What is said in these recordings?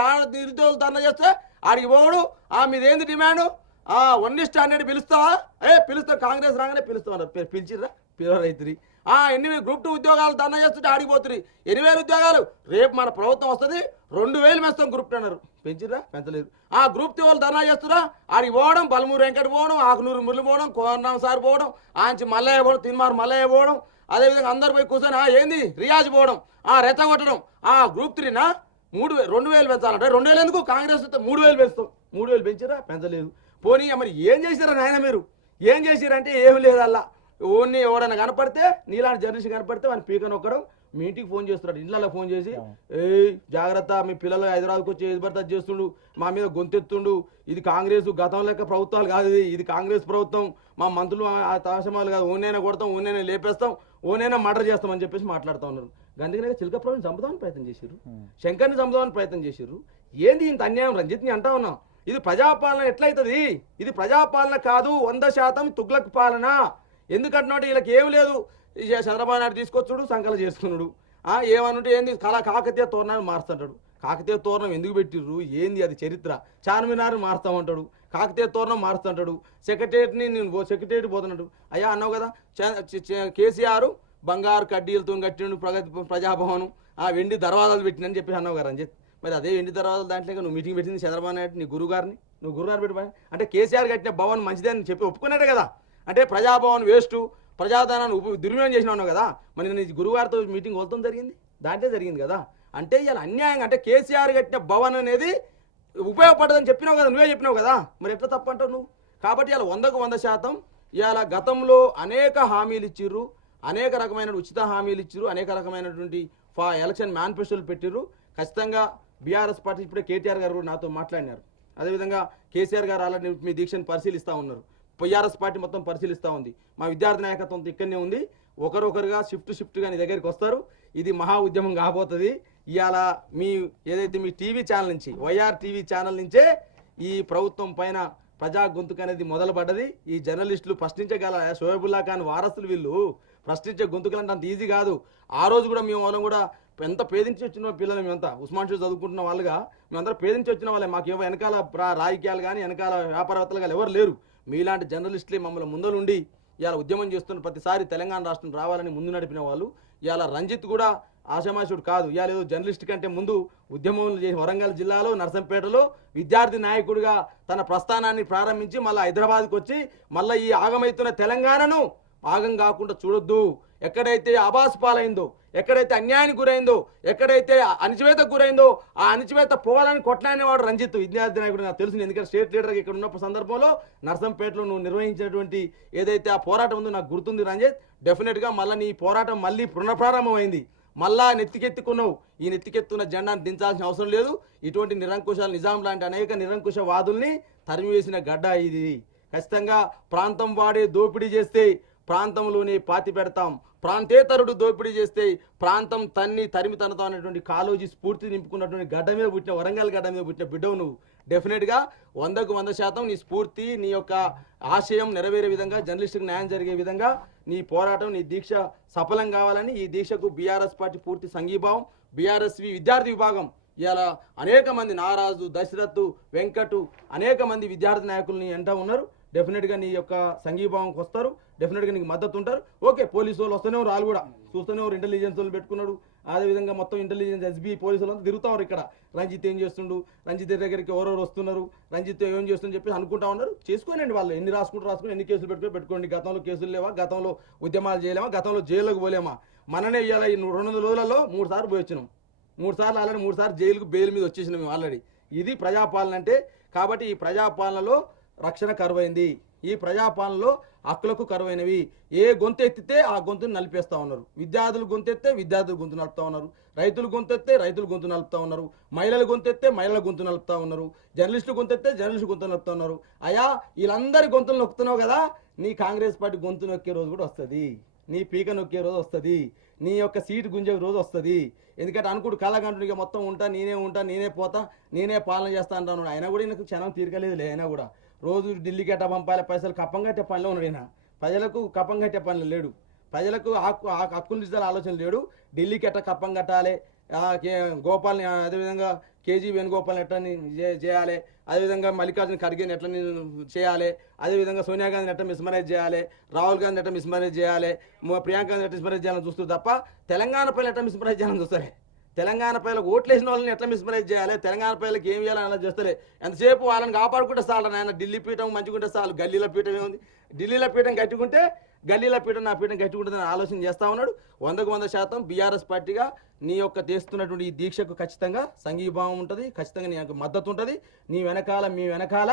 యాడ నిరుద్యోగులు ధర్నా చేస్తే ఆడికి పోడు. ఆ మీదేంది డిమాండ్? ఆ వన్ స్టాండర్డ్ పిలుస్తావా? ఏ పిలుస్తావు కాంగ్రెస్ రాగానే పిలుస్తావు? పిలిచిర్రా? పిలవరైతురి ఆ ఎన్ని గ్రూప్ టూ ఉద్యోగాలు ధర్నా చేస్తుంటే ఆడిపోతుంది ఎన్ని వేలు ఉద్యోగాలు? రేపు మన ప్రభుత్వం వస్తుంది. రెండు వేలు మేస్తాం గ్రూప్ టూ అన్నారు. పెంచిర్రా? పెంచలేదు. ఆ గ్రూప్ టూ వాళ్ళు ధర్నా చేస్తురా ఆడికి పోవడం బలమూరు వెంకట పోవడం ఆకునూరు మురళి పోవడం కోరణం సార్ పోవడం ఆంచి మల్లయ్య పోవడం తిన్మార్ మల్లయ్య పోవడం అదేవిధంగా అందరు పోయి కూర్చొని ఏంది? రియాజ్ పోవడం ఆ రెచ్చగొట్టడం ఆ గ్రూప్ త్రీనా? మూడు వే- రెండు వేలు పెంచాలంటే రెండు వేలు ఎందుకు? కాంగ్రెస్ వస్తే మూడు వేలు పెంచుతాం. మూడు వేలు పెంచిరా పెంచలేదు. పోనీ మరి ఏం చేసిరా నాయన మీరు? ఏం చేసిరంటే ఏమి లేదు అలా ఓన్లీ ఎవడైనా కనపడితే నీలాంటి జర్నలిస్ట్ కనపడితే వాని పీక నొక్కడం. మీ ఇంటికి ఫోన్ చేస్తున్నాడు. ఇళ్ళలో ఫోన్ చేసి ఏయ్ జాగ్రత్త మీ పిల్లలు హైదరాబాద్కి వచ్చి అది చేస్తుండు. మా మీద గొంతెత్తుండు. ఇది కాంగ్రెస్ గతం లెక్క ప్రభుత్వాలు కాదు ఇది. ఇది కాంగ్రెస్ ప్రభుత్వం. మా మంత్రులు ఆ తాశమాలు కాదు. ఓనైనా కొడతాం ఓనైనా లేపేస్తాం ఓనైనా మర్డర్ చేస్తామని చెప్పేసి మాట్లాడుతూ ఉన్నారు. అందుకనే చిలక ప్రభుని చంపుదామని ప్రయత్నం చేశారు శంకర్ని చంపుదామని ప్రయత్నం చేశారు ఏంది ఇంత అన్యాయం? రంజిత్ని అంటా ఉన్నాం. ఇది ప్రజాపాలన ఎట్లయితది? ఇది ప్రజాపాలన కాదు వంద శాతం తుగ్లక్ పాలన. ఎందుకంటున్నాడు? వీళ్ళకి ఏం లేదు. చంద్రబాబు నాయుడు తీసుకొచ్చుడు సంకలు చేసుకున్నాడు. ఆ ఏమనుంటే ఏంది? కళా కాకతీయ తోరణాన్ని మారుస్తుంటాడు. కాకతీయ తోరణం ఎందుకు పెట్టిర్రు? ఏంది అది చరిత్ర? చార్మినార్ మారుస్తామంటాడు. కాకతీయ తోరణం మారుస్తుంటాడు. సెక్రటేరియట్ని నేను సెక్రటేరియట్ పోతున్నాడు. అయ్యా అన్నావు కదా? కేసీఆర్ బంగారు కడ్డీలతో కట్టిండు ప్రగతి ప్రజాభవనం. ఆ వెండి దర్వాజాలు పెట్టినని చెప్పి అన్నావు గారు అని చెప్పి మరి అదే వెండి దర్వాజాలు దాంట్లో నువ్వు మీటింగ్ పెట్టింది చంద్రబాబు నాయుడు నీ గురువు గారిని నువ్వు గురుగారు పెట్టి అంటే కేసీఆర్ కట్టిన భవన్ మంచిదే అని చెప్పి ఒప్పుకున్నాడు కదా. అంటే ప్రజాభవన్ వేస్ట్ ప్రజాధనాన్ని ఉప దుర్వినియోగం చేసిన ఉన్నావు కదా. మరి నీ గురుగారితో మీటింగ్ వలతం జరిగింది? దాంట్లో జరిగింది కదా. అంటే ఇలా అన్యాయంగా అంటే కేసీఆర్ కట్టిన భవన్ అనేది ఉపయోగపడదని చెప్పినావు కదా నువ్వే చెప్పినావు కదా. మరి ఎట్లా తప్పంటావు నువ్వు? కాబట్టి ఇలా వందకు వంద శాతం ఇవాళ గతంలో అనేక హామీలు ఇచ్చిర్రు. అనేక రకమైన ఉచిత హామీలు ఇచ్చారు అనేక రకమైనటువంటి ఫా ఎలక్షన్ మేనిఫెస్టోలు పెట్టిర్రు. ఖచ్చితంగా బీఆర్ఎస్ పార్టీ ఇప్పుడే కేటీఆర్ గారు కూడా నాతో మాట్లాడినారు. అదేవిధంగా కేసీఆర్ గారు అలాంటి మీ దీక్షను పరిశీలిస్తూ ఉన్నారు. బీఆర్ఎస్ పార్టీ మొత్తం పరిశీలిస్తూ ఉంది. మా విద్యార్థి నాయకత్వం ఇక్కడనే ఉంది. ఒకరొకరుగా షిఫ్ట్ షిఫ్ట్గా నీ దగ్గరికి వస్తారు. ఇది మహా ఉద్యమం కాబోతుంది. ఇవాళ మీ ఏదైతే మీ టీవీ ఛానల్ నుంచి వైఆర్ టీవీ ఛానల్ నుంచే ఈ ప్రభుత్వం పైన ప్రజా గొంతుకు అనేది మొదలుపడ్డది. ఈ జర్నలిస్టులు ప్రశ్నించగల షోయబుల్లా ఖాన్ వారసులు వీళ్ళు. ప్రశ్నించే గొంతుకులు అంటే అంత ఈజీ కాదు. ఆ రోజు కూడా మేము వాళ్ళం కూడా ఎంత పేదించి వచ్చిన పిల్లలు మేమంతా ఉస్మాన్ షూ చదువుకుంటున్న వాళ్ళుగా మేమందరం పేదించి వచ్చిన వాళ్ళే. మాకు ఏవో వెనకాల రాజకీయాలు కానీ వెనకాల వ్యాపారవేత్తలు కానీ ఎవరు లేరు. మీలాంటి జర్నలిస్టులే మమ్మల్ని ముందలుండి ఇవాళ ఉద్యమం చేస్తున్న ప్రతిసారి తెలంగాణ రాష్ట్రం రావాలని ముందు నడిపిన వాళ్ళు. ఇవాళ రంజిత్ కూడా ఆశామాసుడు కాదు. ఇవాళ ఏదో జర్నలిస్ట్ కంటే ముందు ఉద్యమం చేసి వరంగల్ జిల్లాలో నర్సంపేటలో విద్యార్థి నాయకుడిగా తన ప్రస్థానాన్ని ప్రారంభించి మళ్ళీ హైదరాబాద్కు వచ్చి మళ్ళీ ఈ ఆగమైతున్న తెలంగాణను ఆగం కాకుండా చూడొద్దు. ఎక్కడైతే అబాస్ పాలైందో ఎక్కడైతే అన్యాయానికి గురైందో ఎక్కడైతే అణిచివేతకు గురైందో ఆ అణిచివేత పోవాలని కొట్లాడిన వాడు రంజిత్. విద్యార్థి నాయకుడు నాకు తెలుసు ఎందుకంటే స్టేట్ లీడర్ ఇక్కడ ఉన్న సందర్భంలో నర్సంపేటలో నువ్వు నిర్వహించినటువంటి ఏదైతే ఆ పోరాటం ఉందో నాకు గుర్తుంది రంజిత్. డెఫినెట్గా మళ్ళీ నీ పోరాటం మళ్ళీ పునఃప్రారంభమైంది. మళ్ళా నెత్తికెత్తుకున్నావు. ఈ నెత్తికెత్తున్న జెండాను దించాల్సిన అవసరం లేదు. ఇటువంటి నిరంకుశాలు నిజాం లాంటి అనేక నిరంకుశ వాదుల్ని తరిమివేసిన గడ్డ ఇది. ఖచ్చితంగా ప్రాంతం వాడే దోపిడీ చేస్తే ప్రాంతంలోనే పాతి పెడతాం. ప్రాంతేతరుడు దోపిడీ చేస్తే ప్రాంతం తన్ని తరిమి తనతో అనేటువంటి కాలోజీ స్ఫూర్తి నింపుకున్నటువంటి గడ్డ మీద పుట్టిన వరంగల్ గడ్డ మీద పుట్టిన బిడ్డవు నువ్వు. డెఫినెట్గా వందకు వంద శాతం నీ స్ఫూర్తి నీ యొక్క ఆశయం నెరవేరే విధంగా జర్నలిస్టుకు న్యాయం జరిగే విధంగా నీ పోరాటం నీ దీక్ష సఫలం కావాలని ఈ దీక్షకు బీఆర్ఎస్ పార్టీ పూర్తి సంఘీభావం బీఆర్ఎస్వి విద్యార్థి విభాగం ఇలా అనేక మంది నారాజు దశరథ్ వెంకటు అనేక మంది విద్యార్థి నాయకుల్ని ఎంట ఉన్నారు. డెఫినెట్గా నీ యొక్క సంఘీభావంకి వస్తారు. డెఫినెట్గా నీకు మద్దతు ఉంటారు. ఓకే పోలీసు వాళ్ళు వస్తూనే ఉన్నారు వాళ్ళు కూడా. చూస్తూనే ఉన్నారు ఇంటెలిజెన్స్ వాళ్ళు పెట్టుకున్నాడు. అదేవిధంగా మొత్తం ఇంటెలిజెన్స్ ఎస్బీ పోలీసులు అంతా తిరుగుతావారు ఇక్కడ. రంజిత్ ఏం చేస్తుండు? రంజిత్ దగ్గరికి ఎవరెవరు వస్తున్నారు? రంజిత్ ఏం చేస్తుందని చెప్పి అనుకుంటా ఉన్నారు. చేసుకోనండి వాళ్ళు. ఎన్ని రాసుకుంటూ రాసుకుని ఎన్ని కేసులు పెట్టుకుని పెట్టుకోండి. గతంలో కేసులు లేవా? గతంలో ఉద్యమాలు చేయలేమా? గతంలో జైల్లోకి పోలేమా? మననే ఇవాళ ఈ రెండు వందల రోజులలో మూడు సార్లు పోయి వచ్చినాం. మూడు సార్లు ఆల్రెడీ మూడు సార్లు జైలుకు బెయిల్ మీద వచ్చేసినాం మేము ఆల్రెడీ. ఇది ప్రజాపాలన అంటే కాబట్టి ఈ ప్రజాపాలనలో రక్షణ కరువైంది. ఈ ప్రజాపాలనలో హక్కులకు కరువైనవి. ఏ గొంతు ఎత్తితే ఆ గొంతును నలిపేస్తూ ఉన్నారు. విద్యార్థులు గొంతెత్తే విద్యార్థులు గొంతు నలుపుతా ఉన్నారు. రైతులు గొంతెత్తే రైతులు గొంతు నలుపుతా ఉన్నారు. మహిళలు గొంతెత్తే మహిళల గొంతు నలుపుతా ఉన్నారు. జర్నలిస్టులు గొంతెత్తే జర్నలిస్టు గొంతు నలుపుతా ఉన్నారు. అయా వీళ్ళందరి గొంతులు నొక్కుతున్నావు కదా? నీ కాంగ్రెస్ పార్టీ గొంతు నొక్కే రోజు కూడా వస్తుంది. నీ పీక నొక్కే రోజు వస్తుంది. నీ యొక్క సీటు గుంజే రోజు వస్తుంది. ఎందుకంటే అనుకుడు కళాకంటుడిగా మొత్తం ఉంటా నేనే ఉంటా నేనే పోతా నేనే పాలన చేస్తా అంటాను. ఆయన కూడా నాకు క్షణం తీరకలేదులే అయినా కూడా. రోజు ఢిల్లీకి ఎట్టా పంపాలి పైసలు కప్పం కట్టే పనిలో ఉన్నాడు ఈయన. ప్రజలకు కప్పం కట్టే పనిలో లేడు. ప్రజలకు హక్కు ఆ హక్కులు ఇచ్చిన ఆలోచన లేడు. ఢిల్లీకి ఎట్ట కప్పం కట్టాలి గోపాల్ని అదేవిధంగా కేజీ వేణుగోపాల్ని ఎట్లా చేయాలి అదేవిధంగా మల్లికార్జున ఖర్గేని ఎట్లా చేయాలి అదేవిధంగా సోనియా గాంధీని ఎట్లా మిస్మరేజ్ చేయాలి రాహుల్ గాంధీ ఎట్లా మిస్మరేజ్ చేయాలి ప్రియాంక గాంధీ ఎట్లా మిస్మరేజ్ చేయాలని చూస్తారు తప్ప తెలంగాణ పైన ఎట్లా మిస్మరేజ్ చేయాలని చూస్తారు తెలంగాణ ప్రజలకు ఓట్లేసిన వాళ్ళని ఎట్లా మిస్మరేజ్ చేయాలి? తెలంగాణ ప్రజలకు ఏం చేయాలని అలా చేస్తలే? ఎంతసేపు వాళ్ళని కాపాడుకుంటే చాలు నాయన? ఢిల్లీ పీఠం మంచిగుంటే చాలు. గల్లీల పీఠం ఏముంది? ఢిల్లీలో పీఠం కట్టుకుంటే గల్లీల పీఠం నా పీఠం కట్టుకుంటుందని ఆలోచన చేస్తా ఉన్నాడు. వందకు వంద శాతం బీఆర్ఎస్ పార్టీగా నీ యొక్క చేస్తున్నటువంటి ఈ దీక్షకు ఖచ్చితంగా సంఘీభావం ఉంటుంది. ఖచ్చితంగా నీ యొక్క మద్దతు ఉంటుంది. నీ వెనకాల మీ వెనకాల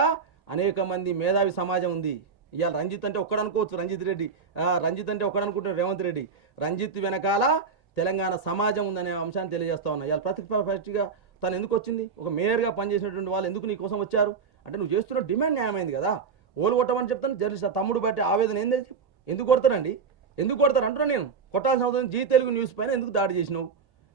అనేక మంది మేధావి సమాజం ఉంది. ఇవాళ రంజిత్ అంటే ఒక్కడనుకోవచ్చు రంజిత్ రెడ్డి. రంజిత్ అంటే ఒక్కడనుకుంటాడు రేవంత్ రెడ్డి. రంజిత్ వెనకాల తెలంగాణ సమాజం ఉందనే అంశాన్ని తెలియజేస్తా ఉన్నా. ఇవాళ ప్రతిపక్ష పార్టీగా తను ఎందుకు వచ్చింది? ఒక మేయర్గా పనిచేసినటువంటి వాళ్ళు ఎందుకు నీ కోసం వచ్చారు? అంటే నువ్వు చేస్తున్న డిమాండ్ న్యాయమైంది కదా. ఓలు కొట్టమని చెప్తాను జర్నలిస్ట్ తమ్ముడు బట్టి ఆవేదన ఏంది ఎందుకు కొడతారండి? ఎందుకు కొడతారు అంటున్నా నేను. కొట్టాల్సిన అవసరం జీ తెలుగు న్యూస్ పైన ఎందుకు దాడి చేసినావు?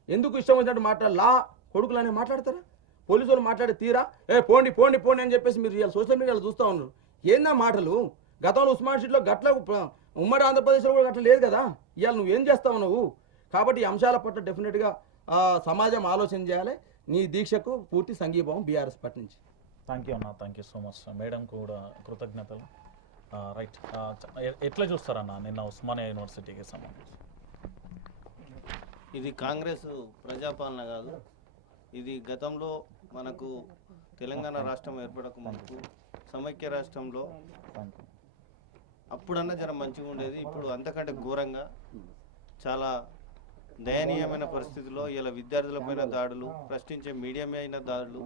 ఎందుకు ఇష్టం వచ్చినట్టు మాట్లాడ లా కొడుకులు అనే మాట్లాడతారా? పోలీసు వాళ్ళు మాట్లాడే తీరా? ఏ పోండి పోండి పోండి అని చెప్పేసి మీరు ఇవాళ సోషల్ మీడియాలో చూస్తూ ఉన్నారు. ఏందా మాటలు? గతంలో ఉస్మాన్ షీట్లో గట్ల ఉమ్మడి ఆంధ్రప్రదేశ్లో కూడా గట్ల లేదు కదా? ఇవాళ నువ్వు ఏం చేస్తావు నువ్వు? కాబట్టి ఈ అంశాల పట్ల డెఫినెట్గా ఆ, సమాజం ఆలోచన చేయాలి. నీ దీక్షకు పూర్తి సంఘీభావం బీఆర్ఎస్ పార్టీ నుంచి. థ్యాంక్ యూ అన్న. Thank you so much madam కూడా కృతజ్ఞతలు. రైట్ ఎట్లా చూస్తారన్న నిన్న ఉస్మానియా యూనివర్సిటీకి సంబంధించి? ఇది కాంగ్రెస్ ప్రజాపాలన కాదు. ఇది గతంలో మనకు తెలంగాణ రాష్ట్రం ఏర్పడక ముందుకు సమైక్య రాష్ట్రంలో అప్పుడన్నా జర మంచిగా ఉండేది ఇప్పుడు అంతకంటే ఘోరంగా చాలా దయనీయమైన పరిస్థితిలో ఇలా విద్యార్థులపైన దాడులు ప్రశ్నించే మీడియా అయిన దాడులు